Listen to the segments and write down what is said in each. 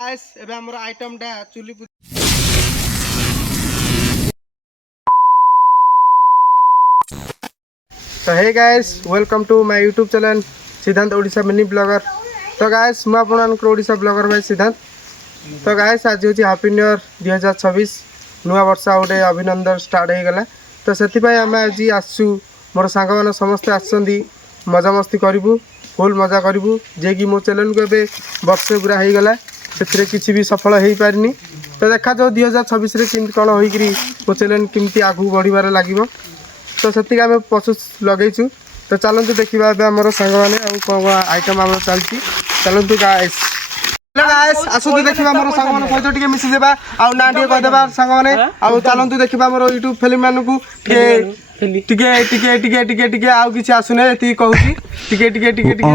Guys एबे हमर item डा चुली तो hey guys welcome to my YouTube channel Siddhant Odisha mini blogger. तो गाइस मु आपन ओडिशा ब्लॉगर भाई सिद्धांत। तो गाइस आज होची हैप्पी न्यू ईयर 2026 नुआ वर्ष गोटे अभिनंदन स्टार्ट हो गला। तो सेति भाई हम आज आसु मोर सांग मान समस्त आछंदी मजा मस्ती करिवु फुल मजा करिवु जे कि मो चैनल को एबे वर्ष पूरा हो गला से किसी भी सफल हो पारिनी। तो देखा जाओ 2026 केमती कौन होकरी मो चैनल केमती आगू बढ़िबार लगिवो। तो से आम पशु लगेचु। तो चलतु देखा आम सांग मैंने कौन आइटम आम चलती चलतु गाइस गाइस आसतु देखा आम सांग मान सहित टे मिशीदेवा आउ ना टे कहीदेवा सांग मैंने आउ चलतु देखा आम यूट्यूब फिल्म मानू टिके टिके टिके टिके टिके आउ किसी आसुने ये कहूँ टिके टिके टिके टिके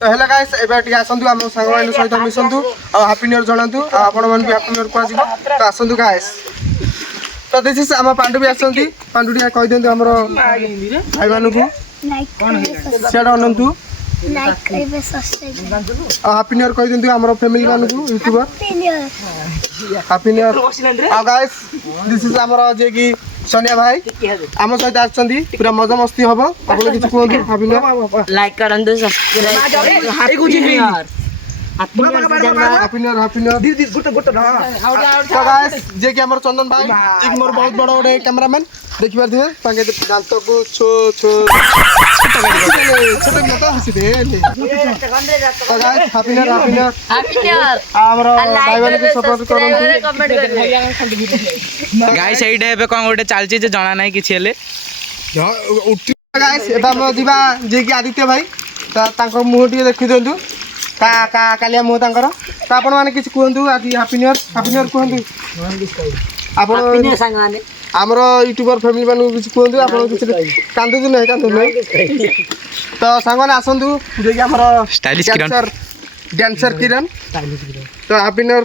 तो हेला गाइस एबे टिके आसंतु हम सांग मान सहित मिसंतु आ हैप्पी न्यू ईयर जणांतु आ आपण मन भी हैप्पी न्यू ईयर पजिबो। तो आसंतु गाइस तो दिस इज आम पांडु भी आसंती पांडु टिके कहि देंतु हमरो भाई मानु को शेयर अनंतु लाइक करबे सब्सक्राइब आ हैप्पी न्यू ईयर कहि देंतु हमरो फैमिली मानु को यूट्यूबर हैप्पी न्यू ईयर। आ गाइस दिस इज हमरो जे कि सोनिया भाई आम सहित आछंती पूरा मजा मस्ती हबो आपण किछ कोन हैप्पी न्यू ईयर लाइक करंदु सब्सक्राइब हैप्पी न्यू ईयर दी गुट गुट ना। तो गाइस जे कि हमर चंदन भाई जे कि मोर बहुत बड़ बड़ कैमरामैन देखि पारथिबे ताके दांत को छो छो छोटे मत हसी दे ले। तो गाइस हैप्पी न्यू ईयर हमर भाई बहन को सपोर्ट करो कमेंट कर गाइस एई डे पे कोन गोटे चालची जे जणा नै किछि हेले गाइस एटा हम दिबा जे कि आदित्य भाई तांको मुह टिके देखि देंतु का का कालिया मुह तांकर। तो आपण माने किछ कहंतु आज हैप्पी न्यू ईयर कहंतु आपण हैप्पी न्यू ईयर संग माने हमरो यूट्यूबर फैमिली मानु किछ कहंतु आपण किछ कांदु नै तो संग माने आसंतु जे कि हमरो स्टाइलिश डांसर किरण। तो हैप्पी न्यू ईयर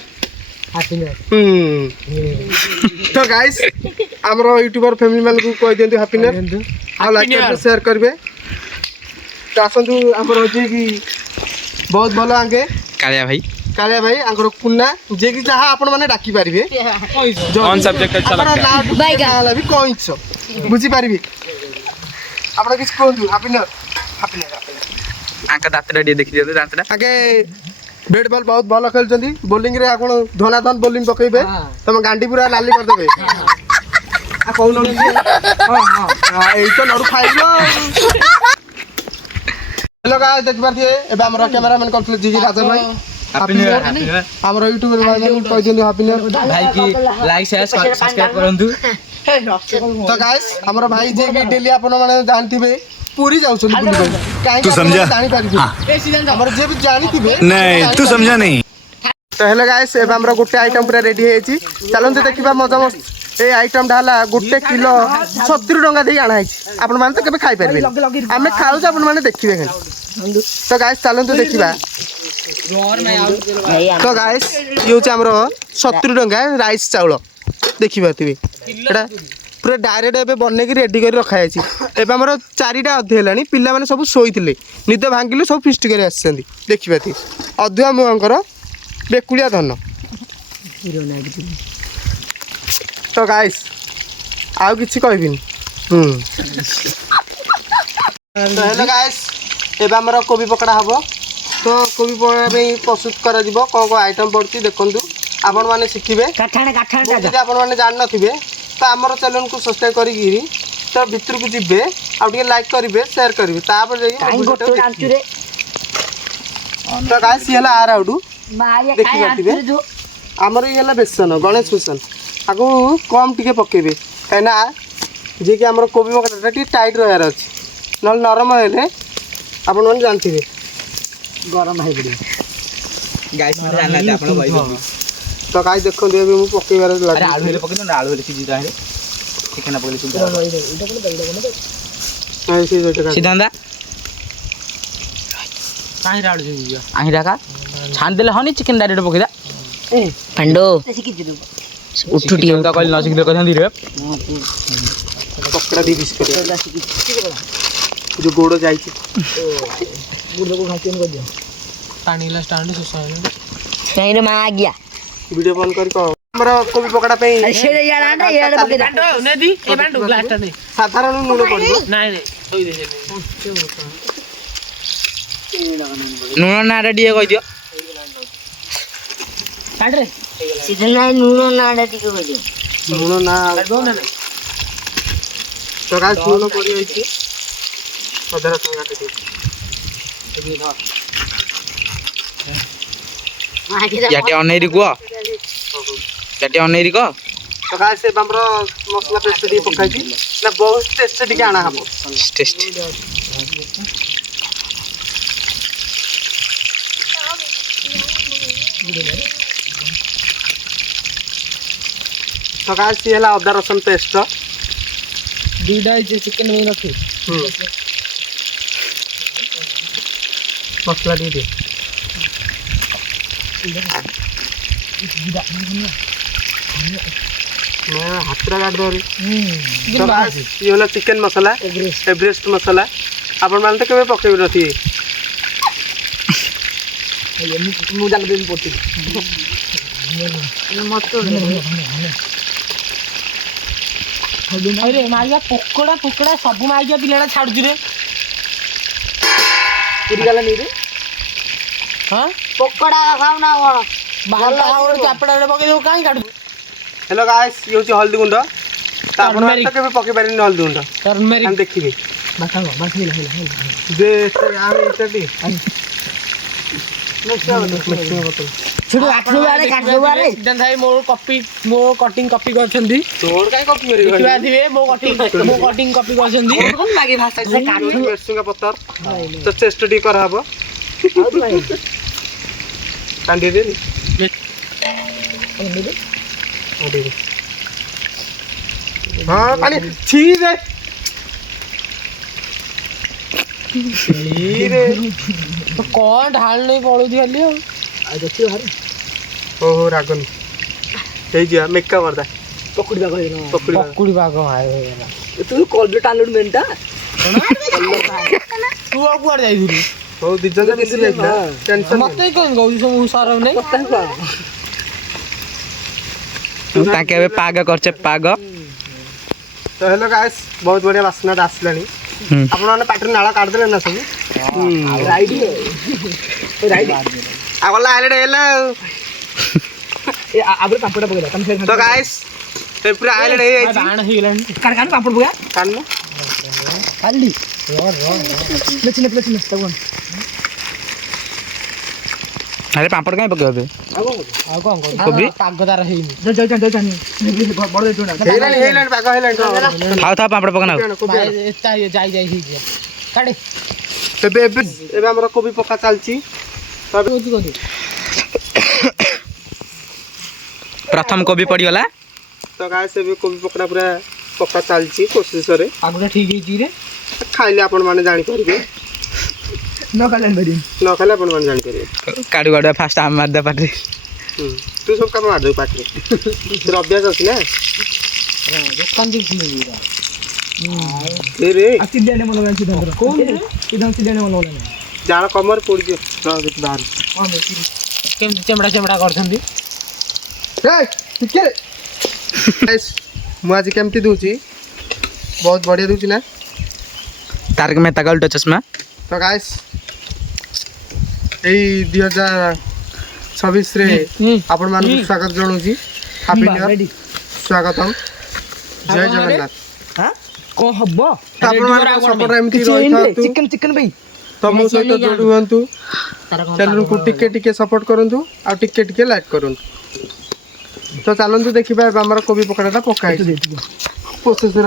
तो गाइस हमरो यूट्यूबर फैमिली मानु को कहि देंतु हैप्पी न्यू ईयर आ लाइक कर शेयर करबे। तो आसंतु हमरो जे कि बहुत भलो आगे कालिया भाई आंकर कुन्ना जे कि जहा आपण माने डाकी पारिबे ऑन सब्जेक्ट अच्छा लगता है बाय गाला भी कोइछ बुझी पारिबे आपण किछ कोंतु हैप्पी न्यू ईयर आंका दातरा डे देखि दियो दातरा आगे बैट बॉल बहुत भलो खेलचंदी बॉलिंग रे आपण धनाधन बॉलिंग पकइबे तम गांडी पूरा लाली कर देबे आ कहू हां एई तो लडू खाइबो। हेलो गाइस देख पारथिए एबे हमर कैमरामैन करथले जी राजा भाई हैप्पी न्यू ईयर हमर यूट्यूबर भाई माने कहि दिनु हैप्पी न्यू ईयर भाई की लाइक शेयर सब्सक्राइब करंतु। तो गाइस हमर भाई जे कि डेली आपण माने जानथिबे पूरी जाउछन बुली काई तू समझा जानि पारिबे हमर जे भी जानिथिबे नहीं तू समझा नहीं। तो हेलो गाइस एबे हमर गुटे आइटम पूरा रेडी हेछि चलंते देखिबा मजा मस्त ए आइटम ढाला गुटे किलो 70 टंका दे आना है आपण माने तो केबे खाइ परबे हमें खाउ छ आपण माने देखिबे खाली। तो गाइस चलंतु देखिबा तो गाइस यो छ हमरो 70 टंका राइस चावल देखि पाथिबे एटा पूरा डायरेक्ट एबे बन्ने की रेडी कर रखा है एबे हमरो 4टा अधे हेलानी पिल्ला माने सब सोइतिले निद भांगिलु सब फिस्ट करे आछंदी देखि पाथि अधुआ मुंकर बेकुलिया धन। तो गाइस आउ किछि कहबिन तो हेलो गाइस एबे हमर कोबी पकड़ा हबो। तो कोबी पकड़ा में प्रस्तुत करा जिवो कोन को आइटम पड़ती देखंतु आपण माने सिखिबे यदि आपण माने जान नथिबे तो हमर चैनल को सब्सक्राइब करी गिरी तो भीतर को जिबे आ ଟିକେ लाइक करिवे शेयर करिवे तापर जे तो गाइस ये हला आराउडू देखि पातिबे हमर ये हला बेसन गणेश भूषण आगु कम टिके पकेबे काइना जे कि हमर कोबी पकड़ा टी टाइट रहयार अछि नल नरम हेले आपण मन जानथिबे गरम है बडी गाइस माने जानना दे आपण भाई तो गाइस देखो दे मु पकेबार लाग अरे आलू हेले पके ना आलू हेले सिजी जाहे चिकन पकले सुन सिद्धांत काहे राडू सिजी आही राका छान देले हनी चिकन डायरेक्ट पकेदा ए पंडो उठुटी का कल न सिखले कथन दी रे पकड़ा दी बिस्कुट जो गोड़ जाई गुड़ को घाटी कर दियो ପାଣି ଗ୍ଲାସ୍ ଟାଣି ଶୋଷ ହେଲାଣି। କାହିଁରେ ମା ଆଜ୍ଞା ଭିଡ଼ିଓ ବନ୍ଦ କରି କହ। ଆମର କୋବି ପକୋଡ଼ା ପାଇଁ ସେଇଟା ଇଆଡ଼େ ଆଣେ ଇଆଡ଼େ ପକେଇ ଦେ। ସାଧାରଣ ଲୁଣ ପଡ଼ିବ। ଲୁଣ ନାଁଟା ଟିକେ କହିଦିଅ। ସିଧା ନାଇଁ ଲୁଣ ନାଁଟା ଟିକେ କହିଦିଅ। ଲୁଣ ନା ତ ଗାଇସ୍ ଲୁଣ ପଡ଼ିଯାଇଛି। ଅଦା ରସୁଣ କାଟି ଦିଅ। ইয়াଟେ ଅନେଇରି କୁହ, ইয়াଟେ ଅନେଇରି କହ। ତ ଗାଇସ୍ ଏବେ ଆମର ମସଲା ପେଷ୍ଟ ଟିକେ ପକାଇଛି ନା ବହୁତ ଟେଷ୍ଟ ଟିକେ ଆଣା ହବ। ଟେଷ୍ଟ ତ ଗାଇସ୍ ଇଏ ହେଲା ଅଦା ରସୁଣ ପେଷ୍ଟ। ଦୁଇଟା ହେଇଛି ଚିକେନ ପାଇଁ ରଖି। ମସଲା ଟିକେ ଦିଅ। ହାତଟା କାଟିଦେବ। ଇଏ ହେଲା ଚିକେନ ମସଲା, ଏଭରେଷ୍ଟ ମସଲା। ଆପଣମାନେ ତ କେବେ ପକେଇ ନଥିବେ। ମୁଁ ଜାଣିଦେବି ପଡୁଛି। ମାଇଆ ପକୋଡ଼ା ପକୋଡ଼ା ସବୁ ମାଇଆ ପିଲାଟା ଛାଡୁଛି ରେ। ପୁରୀ ଗଲା ନି ରେ। ହଁ ପକୋଡ଼ା ଖାଉନା କଣ? ବାହାରଟା ଗୋଟେ ଚାପଡ଼ା ଗୋଟେ ପକେଇ ଦେବୁ କାହିଁ କାଟୁ? ହ୍ୟାଲୋ ଗାଇସ୍, ଇଏ ହେଉଛି ହଳଦୀ ଗୁଣ୍ଡ। ତ ଆପଣମାନେ ତ କେବେ ପକେଇ ପାରିବେନି ହଳଦୀ ଗୁଣ୍ଡ। ଟର୍ମେରିକ ଆମେ ଦେଖିବେ ଯେ ଆମେ ଇତ୍ୟାଦି ସିଦ୍ଧାନ୍ତ ଭାଇ ମୋ କଟିଂ କପି କରିଛନ୍ତି। ତୋର କାଇଁ କପି କରିବେ? ଦେଖିବା ଥିବେ ମୋ କଟିଂ କପି କରିଛନ୍ତି। ଭେସୁଙ୍ଗା ପତ୍ର ତ ଚେଷ୍ଟ ଟିକେ କରାହବ। କାଣ୍ଡି ଦେବି ହଁ ପାଣି ଛିରେ କଣ ଢାଳ ନେଇ ପଳଉଛି ଖାଲି ଆଉ। ଓହୋ ରାଗନି ହେଇଯିବା ମେକା କରିଦା। ପକୁଡ଼ି ପାଗ ହେଇଗଲା। ପକୁଡ଼ି ପାଗ ହେଇଗଲା। ତୁ କଲର ଟାଲୁଡ ମେଣ୍ଟା ତୁ ଆଉ କୁଆଡ଼େ ଯାଇଥିଲୁ? ହଉ ଦି ଜଣ ମିଶି ଯାଇଥିଲା ଟେନସନ୍ ମତେ କଣ କହୁଛୁ ସବୁ ସାର ନାଇଁ। ତାଙ୍କେ ଏବେ ପାଗ କରିଛେ ପାଗ। ତ ହେଲୋ ଗାଇସ୍, ବହୁତ ବଢ଼ିଆ ବାସ୍ନାଟା ଆସିଲାଣି। ଆପଣମାନେ ପାଟିରୁ ନାଳ କାଢିଦେଲେ ନା ସବୁ। ଆଉ ଗଲା ଆଇଲେ ହେଲା ଆଉ ତ ଗାଇସ୍ ପୁରା ଆଇଲେ ହେଇଯାଇଛି। ବାଣ ହେଇଗଲାଣି। କାଢିଲ ଆରେ ପାମ୍ପଡ଼ କାଇଁ ପକେଇବ ଏବେ? ଆଉ କଣ କରୁ? କୋବି? ପାଗ ତାର ହେଇନି। ହେଇଲାଣି ହେଇଲାଣି ପାଗ ହେଇଲାଣି। ଥାଉ ଥାଉ ପାମ୍ପଡ଼ ପକାନା। କୋବି ଆଣ। ଯାଇ ହେଇଯିବ। କାଢେ ଏବେ ଏବେ ଏବେ ଆମର କୋବି ପକା ଚାଲିଛି। ପ୍ରଥମ କୋବି ପଡ଼ିଗଲା। ତ ଗାଇସ୍ ଏବେ କୋବି ପକୋଡ଼ା ପୁରା ପକା ଚାଲିଛି ପ୍ରୋସେସରେ। ପାଗଟା ଠିକ ହେଇଛି ରେ। ଖାଇଲେ ଆପଣମାନେ ଜାଣିପାରିବେ, ନ ଖାଇଲେ ଆପଣମାନେ ଜାଣିପାରିବେ। କାଡ଼ୁ କାଡ଼ୁଆ ଫାଷ୍ଟ ଆମେ ମାରିଦେ ପାଟିରେ। ତୁ ସବୁ କାମ ମାରିଦେବୁ ପାଟିରେ, ତୋର ଅଭ୍ୟାସ ଅଛି ନା। ଦୋକାନ ଦେଖିଲି ଜାଳ କମରେ ପଡ଼ିଯିବ ବାହାରୁ। କେମିତି ଚେମଡ଼ା ଚେମଡ଼ା କରୁଛନ୍ତି। ମୁଁ ଆଜି କେମିତି ଦଉଛି, ବହୁତ ବଢ଼ିଆ ଦଉଛି ନା। तारक मेहता का उल्टा चश्मा। तो गाइस एई 2026 रे आपण मान स्वागत जणुची। हैप्पी न्यू ईयर, स्वागतम, जय जगन्नाथ। हां को हबो आपण मान सपोर्ट एमती रहिथा तू चिकन भाई तो मो सहित जोड़ी हुंतु। चैनल को टिके टिके सपोर्ट करंतु आ टिके टिके लाइक करंतु। तो चलंतु देखिबा हमर कोबी पकड़ाटा पकाई प्रोसेस रे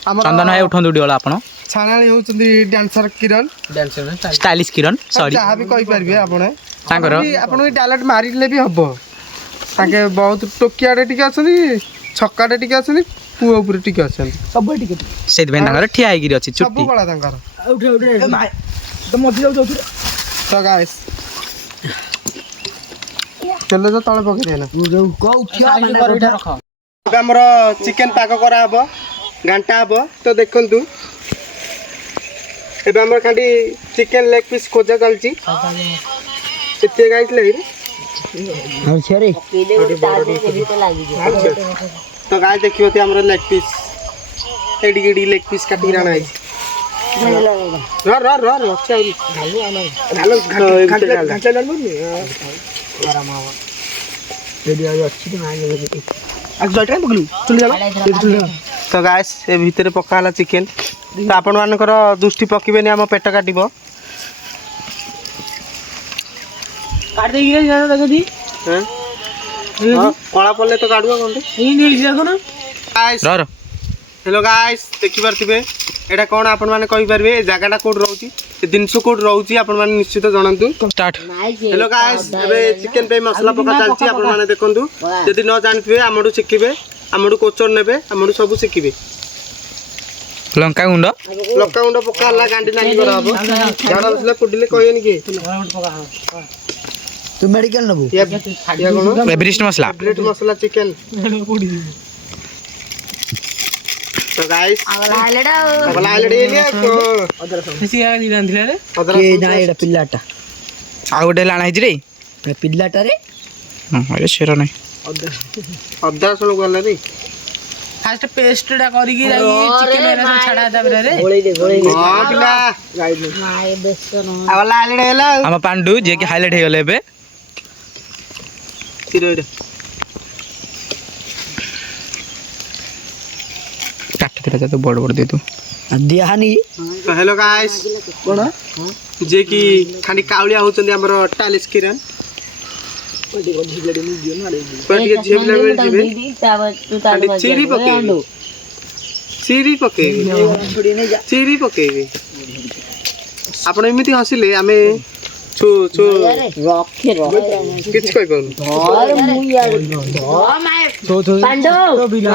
चंदन भाई उठो दुडी वाला आपण छानाली होउचंदी डांसर किरण, स्टाइलिश किरण सॉरी जहाँ भी कहि पारबे आपण तांकर आपण टैलेंट मारिले भी हबो। ताके बहुत टोकियाडे टिके अछनी, छक्काडे टिके अछनी, पुओ ऊपर टिके अछनी, सब टिके सेद में तांकर ठिया आइ गिरी अछि सब छुट्टी बळा तांकर। उठे उठे भाई तो मधि जाउ जाउ। तो गाइस चलो तो तळे पके देना जो को उठिया करैटा रख। अब हमर चिकन पाक करा हबो, घंटा हबो। तो देखंतु ଏବେ ଆମର ଖାଲି ଚିକେନ ଲେଗ ପିସ୍ ଖୋଜା ଚାଲିଛି କେତେ ଗାଇଥିଲେ ଏଇରେ ତ ଗାଈ ଦେଖିବ ଆମର ଲେଗ ପିସ୍ ଏଇଠି ଏଇଠି ଲେଗ ପିସ୍ କାଟିକି ଆଣା ହେଇଛି ଅଛି ତ ଗାଇସ୍ ଏ ଭିତରେ ପକା ହେଲା ଚିକେନ ତ ଆପଣ ମାନଙ୍କର ଦୃଷ୍ଟି ପକେଇବେନି ଆମ ପେଟ କାଟିବ କାଟ ଦେଇକି ଯାଅ ଦେଖି କଳା ପଡ଼ିଲେ ତ କାଢୁଆ କଣଟେ ଗାଇସ୍ हेलो गाइस देखि पारथिबे एटा कोन आपन माने कहि पारबे जगाटा कोड रहउची ए दिनसो कोड रहउची आपन माने निश्चित जानंतु स्टार्ट हेलो गाइस एबे चिकन पे मसाला पका चलची आपन माने देखंतु यदि न जानथिबे हमडू शिखिबे हमडू कोचर नेबे हमडू सब शिखिबे लंका गुंड पका हला गांडी नानी करा हबो गाडा बसला कुडिले कहयनी के तू मेडिकल नबू या कोन एवरेस्ट मसाला चिकन तो गाइस अगला हाइलाइट एलिया को सिया दी रांधिले रे के ना एडा पिल्लाटा आ गोटे लाना हिज रे पिल्लाटा रे अरे शेर नहीं अद्दा सुन गला रे फास्ट पेस्ट डा करी की चिकन रे सब छाड़ा दबरे रे गोळी दे हां पिला नाय बेसन अगला हाइलाइट एला हम पांडु जे कि हाइलाइट हे गले बे तिरोइड काट देला तो बड़ बड़ दे तू दिहानी तो हेलो गाइस कोन जे कि खाली कावलिया होचंदी हमर टालिस किरण पटी को झिबलेडी मु दियो ना रे पटी के झिबले में जिबे खाली चिरी पकेबे आपण एमिति हसिले आमे छु रखे किछ कहि कोन और मु यार माय पांडो तो बिना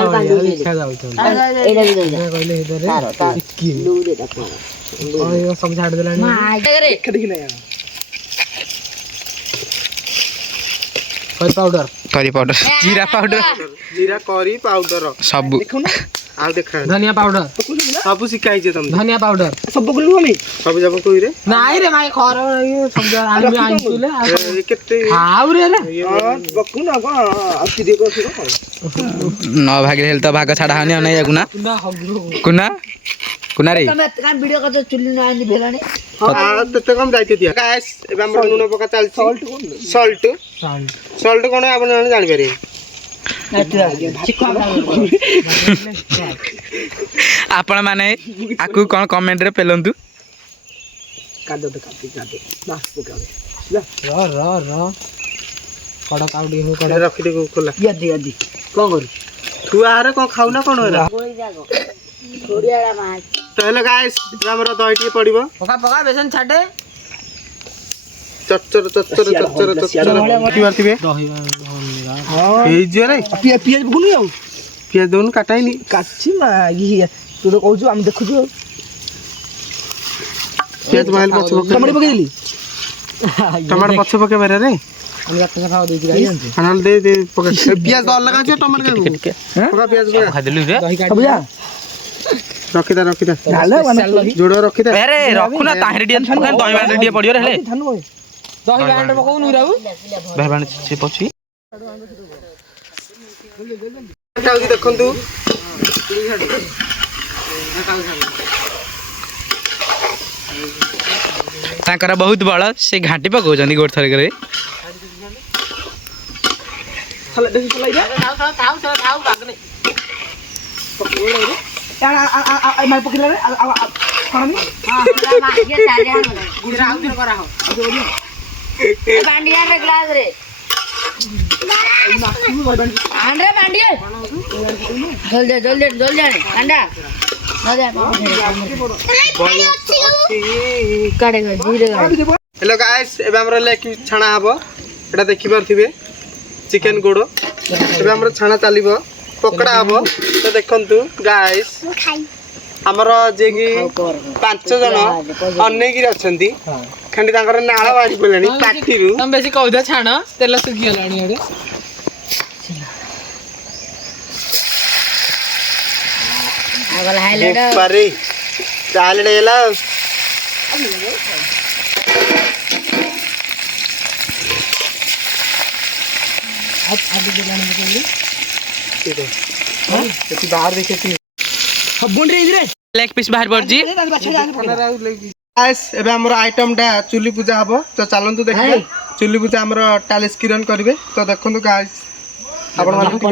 इच्छा जाउत एडा भी दे कहले इधर की लू दे देखो ओए सब झाड़ देलानी रे देखि ना यार करी पाउडर जीरा पाउडर करी पाउडर सब आ देखा धनिया पाउडर सब सिखाई जे तुम धनिया पाउडर सब बोलू हमी सब जब कोई रे नाइ रे माय खर सब आलू आइसुले केते हाउ रे रे बकु ना को अति देखो न भाग हेल तो भाग छाड़ा हनी नै गुना कुना कुना रे तमे काम वीडियो कर चुल्ली न आनी भेलानी हां तते कम जाइते दिया गाइस एबे हम नुन पका चल सॉल्ट कोन आपन जानि पारे आपण माने आकु कोन कमेंट रे पेलंतु कादो बस पका र कड़ा काउडी हो कड़ा रखि दे खोला यदि कोन करू छुआ रे कोन खाउ ना कोन होला कोई जागो छोड़ियाला माछ तो हेलो गाइस हमर दही टी पड़िबो पका बेसन छाटे चच्चर की मारतिबे दही हां ए जे रे पियाज भुनी आउ पियाज दोन काटाइनी काची मागी तू तो कहू हम देखु छु पियाज माइल पछ टमाटर पके दिली टमाटर पछ पके बारे रे हम एक टका खाओ देती गाई खाना दे पके पियाज तो लगा छै टमाटर के पका पियाज पका खा देलु रे दही सब जा रखि दे जोड़ो रखि दे अरे रखु ना ताहरी डियन दही बांड डिय पडियो रे हेले दही बांड पकाउ नु राउ दही बांड से पछि टाउजी देखंतु ताकर बहुत बड़ से घाटी पकाउ जंदी गोट थरे करे थाउ भाग नै मैं पकड़ रे खानी हां ये सारे गुजरा आउ करा हो बांडिया में ग्लास रे आंडे बांडिया जल्दी जाने अंडा न दे काटेगा जीरे हेलो गाइस एबे हमरा लेक छाना हबो एटा देखि परथिबे चिकन गोडो एबे हमरा छाना चालिबो पकड़ा हबो तो देखंतु गाइस हमरा जे कि 5 जन अनेक रे अछंती खंडी तांकर नाळा बाड़ी पलेनी पाठीरु हम बेसी कहू छाण तेल सुखी गलानी अरे अगला हाइलाइट पारे चाल डेला ଏଠି ବାହାର ଦେଖେছি ଲେଗ୍ ପିସ୍ ବାହାରି ପଡୁଛି। ଗାଇସ୍ ଏବେ ଆମର ଆଇଟମଟା ଚୁଲି ପୂଜା ହବ ତ ଚାଲନ୍ତୁ ଦେଖିବା ଚୁଲି ପୂଜା ଆମର ଟାଲିସ୍ କିରଣ କରିବେ ତ ଦେଖନ୍ତୁ ଗାଇସ୍ ଆପଣ ମାନେ ଟିକେ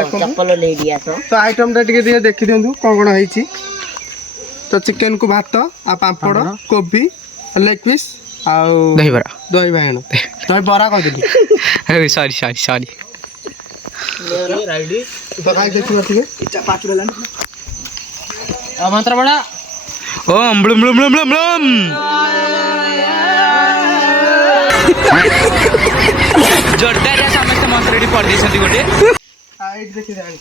ଦେଖନ୍ତୁ ତ ଆଇଟମଟା ଟିକେ ଟିକେ ଦେଖି ଦିଅନ୍ତୁ କ'ଣ କ'ଣ ହେଇଛି ତ ଚିକେନ କୁ ଭାତ ଆଉ ପାମ୍ପଡ଼ କୋବି ଲେଗ୍ ପିସ୍ ଆଉ ଦହିବରା ଦହି ବାଇଗଣ ଦହି ବରା କହିଦେଲି ସରି ସରି ସରି ତ ଗାଇସ୍ ଦେଖିପାରୁଥିବେ ମନ୍ତ୍ର ବଡା ଓମ୍ ବ୍ଲୁମ୍ ବ୍ଲୁମ୍ ବ୍ଲୁମ୍ ବ୍ଲୁମ୍ ବ୍ଲୁମ୍ ଜୋରଦାରିଆ ସମସ୍ତେ ମନ୍ତ୍ରଟି ପଢି ଦେଇଛନ୍ତି ଗୋଟେ ହାଇଟ୍ ଦେଖି ଜାଣି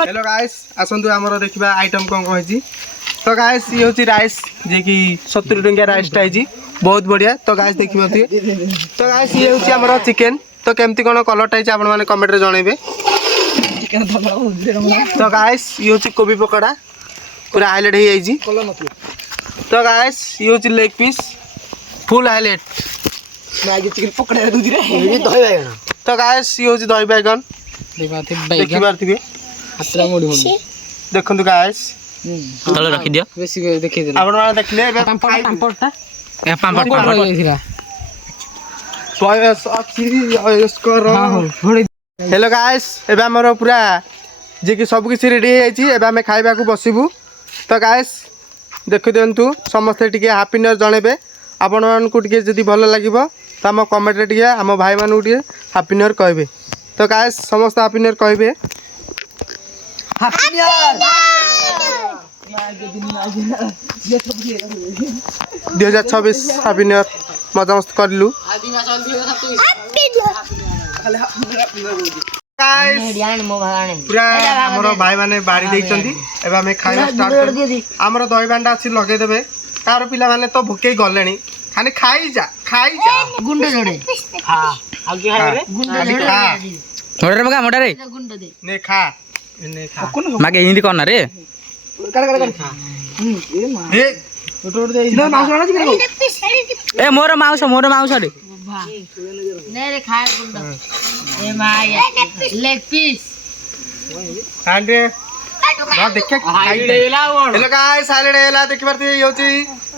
हेलो गाइस आसंतु आमर देखिबा आइटम कोन को हैछि तो गाइस ये होछि राइस जे कि 70 टंकिया राइस टाइछि बहुत बढ़िया तो गाइस देखिबो तो गाइस ये होछि हमर चिकन तो केमती कोन कलर टाइछि आपण माने कमेंट रे जणेबे तो गाइस ये होछि कोबी पकोड़ा पूरा हाइलाइट हे जाइछि तो गाइस ये होछि leg piece full highlight chicken pakora दूधी रे दही बाइगन तो गाइस ये होछि दही बैगन देखि पारथिबे हातरा मोडी होनी देखंतु गाइस तले रखि दियो बेसी देखि दे आपण माने देखले एबे पांपड़टा ए पांपड़ पांपड़ होइथिला बॉयस अच्छी स्कोर हेलो गाइस एबे हमर पूरा जे कि सब किछ रेडी हे जाइछि एबे हमें खाइबा को बसिबू तो गाइस देखि देंतु समस्त टिके हैप्पी न्यू इयर जणेबे आपण मान को टिके जदी भलो लागिबो तो हम कमेंट रे टिके हम भाई मान को टिके हैप्पी न्यू इयर कहबे तो गाइस समस्त हैप्पी न्यू इयर कहबे happy new year 2026 happy new year मजा मस्त करलु गाइस पूरा हमर भाई माने बाड़ी दैछंती एबे हमें खाइबा स्टार्ट कर हमर दही बांडा अछि लगे देबे कार पिला माने तो भुके गलेनी खाली खाई जा गुंडे जोड़े हां आगे खाइ रे गुंडे खा मोडरे मगा मोडरे गुंडे दे ने खा मागे हिंदी करना रे कर खा ए टोट दे ना मांस वाला चिकन ए मोर माउस रे ने रे खाए गुंडा ए माया लेग पीस आंडे ना देखे हेलो गाइस साइलेंट हेला देखि परती होची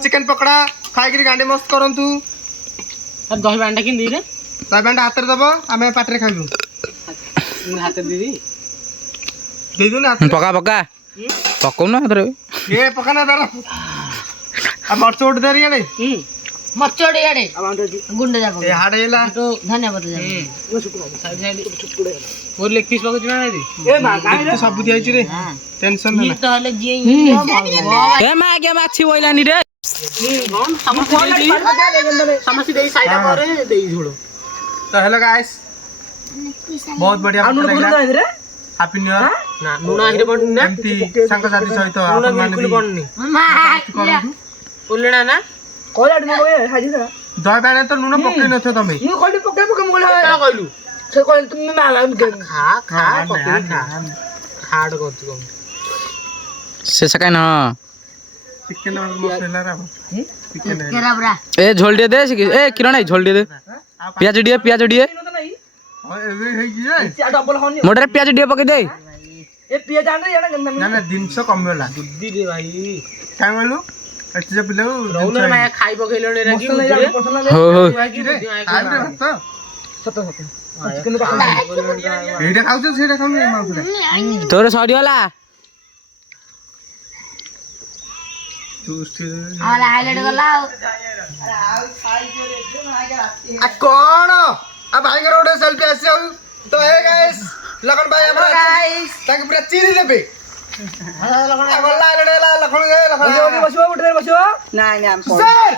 चिकन पकोड़ा खाइ करी गांडे मस्त करंतु दही बांडा किन दी रे दही बांडा हाथ रे दबो हमें पाटरे खाइबू हाथ दे दी दे दू ना पका पका पकौ ना रे ए पका ना दारा अब मरचोट दे रे मचोड़ी याडे गुंडे जा ए हाडे हेला तो धन्यवाद जा मोर लेग पीस पको जिना दी ए मा गाई रे सब दिया रे टेंशन ना तो हले जी ए मागे माछी बोइलानी रे समसी देई साइड करे देई झोलो तो हेलो गाइस बहुत बढ़िया हैप्पी न्यू इयर ना नुना हिरे बन ना एमती संग साथी सहित आपण माने भी बननी करंतु उलेना ना कोलाड मो हाजी सा दही बांडा तो लूण पकई नथो तमे यू कोल्ड पके पके मोला का कहलू से कोन तुम माला खा खा पके खा हार्ड करती को से सकाय ना चिकन और मसाला रा चिकन है केरा बरा ए झोल दे ए किरण आई झोल दे प्याज दिए एवे हे गिए डबल होनी मोडरे प्याज दिए पके दे ए पिया जान रे ना ना दिन से कमला बुद्धि रे भाई काय बोलू एते जे बिलो रौनर माया खाई पकेलो ने रे हो हो रे भात सत चिकन का एटा खाउ सेटा खाउ नै माउसरा तोर सडी वाला चुस्टी आला हाइलाइट गला आ कोन आ भाई के रोड सेल्फी आसी आउ तो हे गाइस लखन भाई हमरा गाइस ताके पूरा चीरी देबे लखन गल्ला लडेला लखन गे लखन बसो उठरे बसो নাই নাই আমি सर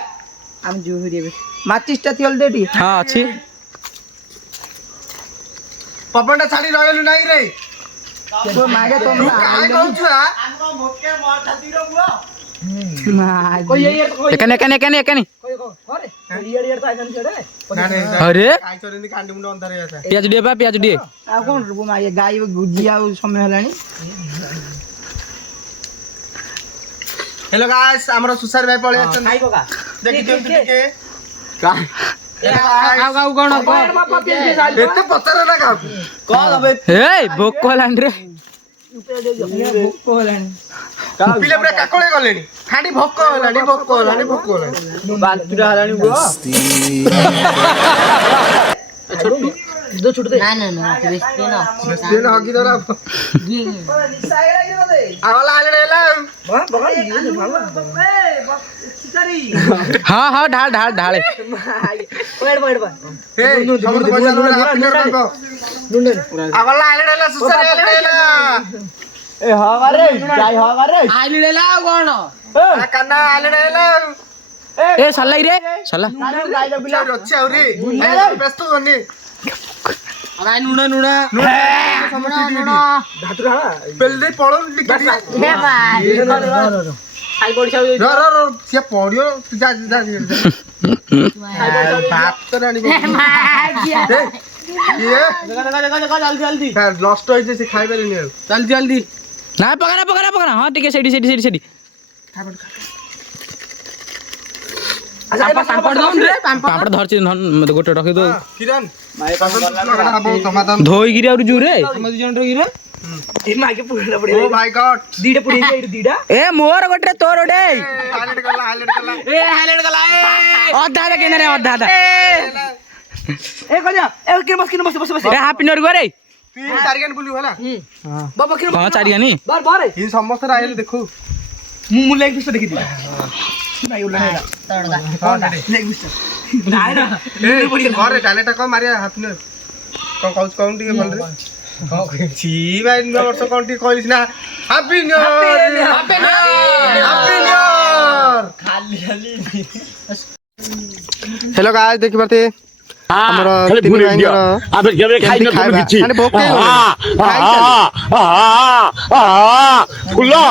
আমি জুহি দেবে মাচিসটা তেল দেটি हां अछि पपनटा छाडी रहलु नाही रे তো মাগে তো काय कहू आ एकने ना अरे काय चोरनी कांडी मुंड अंदर जाता प्याज दिए बा प्याज दिए আর কোন রূপ মাগে গাই গুজিয়া সময় হলানি हेलो गाइस हमरो सुसार भाई पळे अछन खाइबो का देखि दियंतु टिके ଆଉ କଣ एते पचारे ना का ଏ ଭୋକ ହେଲାଣି ରେ पिले पुरा काकोळे गलेनी खाडी भोक हलानी बांतुरा हलानी गो बेस्ती ना हगी दरा आवला आलेला ହଁ ହଁ ଢାଳ ଢାଳ ଢାଳେ ए हमर तो पैसा लोना हाफ पिनर को आवला आलेला सुसार आलेला ए हा रे जाई हा रे ଆଇଲିଡେଲା ଆଉ କଣ काना आलेला ଏ ସରିଲା ରେ ସରିଲା ଅଛି ଆଉରି ବ୍ୟସ୍ତ ହନି ନାଇଁ ଲୁଣ ଲୁଣ ବେଲଦେ ପଳଉ ଲିକି ର ସିଏ ପଡିयो ଯା ଯା ଭାତ ରାଣି ଇଏ ଜଲ୍ଦି ନଷ୍ଟ ହେଇଛି ସେ ଖାଇପାରିନି ଆଉ ଜଲ୍ଦି ଜଲ୍ଦି ନା ପକାନା ହଁ ଟିକେ ସେଠି ପାମ୍ପଡ଼ ଦଉନି ରେ ପାମ୍ପଡ଼ ଧରିଛି ଗୋଟେ ରଖିଦଉ କିରଣ ଧୋଇକିରି ଆହୁରି ଜୁରେ ଓ ମାଇ ଗॉड ଏ ମୋର ଗୋଟେ ତୋର ଗୋଟେ ହାଇଲାଇଟ କଲା ଏ ହାଇଲାଇଟ କଲା ଅଧା କେନାରେ ଅଧା ए कलिया ए किन बस ଏ ହାପି ନର ଗରେ 3-4 ଗାନ ବୁଲିବ ହେଲା बाबा किन ହଁ ଚାରିଗାନି बार इन समस्त आइले देखू मु लेग पिस देखि दी भाई उला लेग पिस नाइ ना घरे डालेटा को मारिया हाथ ने कौन कौन टिके बोल रे छी भाई नो वर्ष कौन टिके कहलिस ना हैप्पी न्यू खाली हेलो गाइस देखि बाते हमर तीन भाई आबे जेबे खाइ न तुम किछि माने भोके फुल्लो